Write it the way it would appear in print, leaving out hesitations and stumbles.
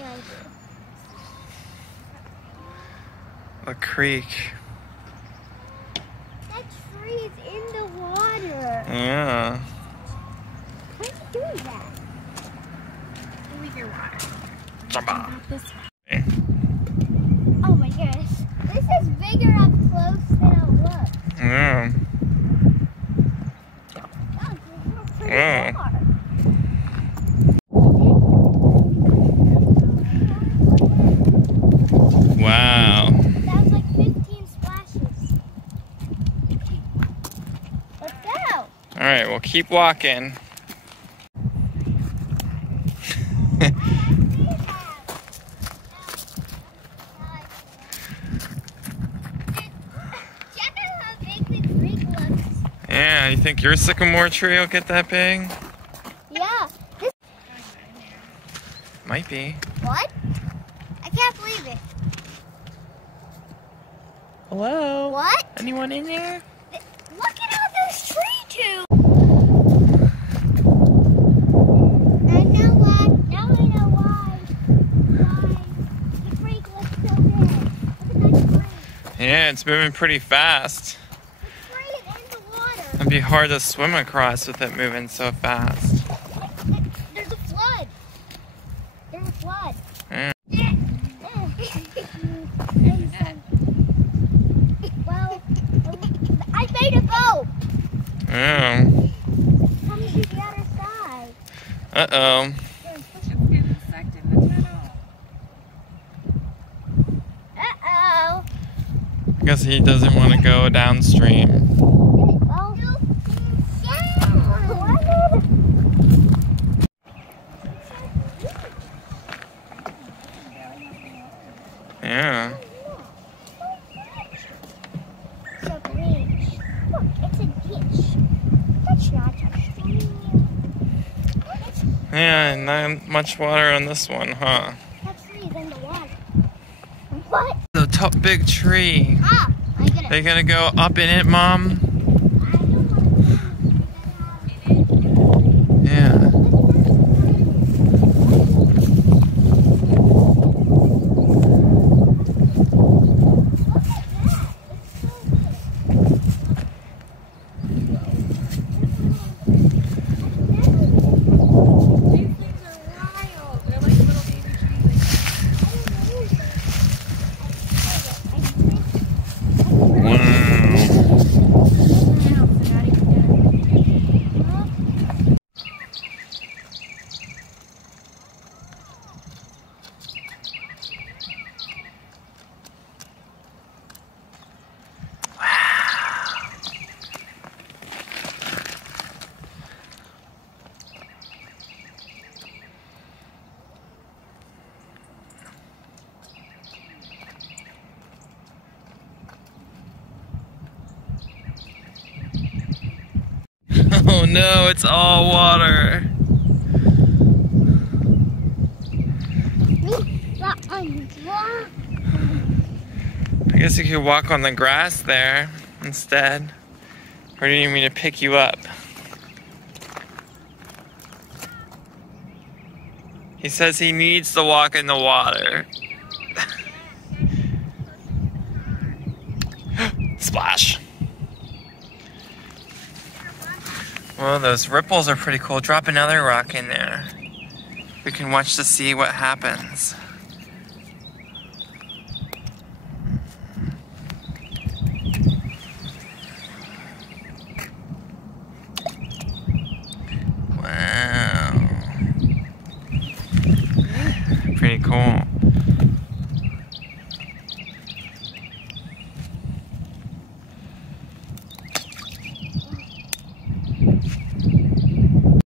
Yeah, I do. A creek. That tree is in the water. Yeah. Why are you doing that? Leave your water. Jump on. Oh my gosh. This is bigger up close than it looks. Yeah. Oh, we're pretty Yeah. far. Wow. That was like 15 splashes. Let's go. All right, well, keep walking. Check out how big the creek looks. Yeah, you think your sycamore tree will get that big? Yeah. This Might be. what? I can't believe it. Hello? What? Anyone in there? Look at all those tree tubes. I know why. Now I know why. Why the creek looks so big. Look at that tree. Yeah, it's moving pretty fast. The tree is in the water. It'd be hard to swim across with it moving so fast. There's a flood. There's a flood. Yeah. Well, I made a boat. Yeah. Come to the other side. Uh-oh. It's getting sucked in the tunnel. Uh-oh. I guess he doesn't want to go downstream. Well, Yeah. so green. Look, it's a ditch. That's not a stream. Yeah, not much water on this one, huh? That tree is in the water. What? The top big tree. Ah, I get Are it. you gonna go up in it, Mom? I don't want to. Yeah. These things are wild. They're like little baby trees. Wow. Oh no, it's all water. I guess you could walk on the grass there instead. Or do you need me to pick you up? He says he needs to walk in the water. Splash. Well, those ripples are pretty cool. Drop another rock in there. We can watch to see what happens.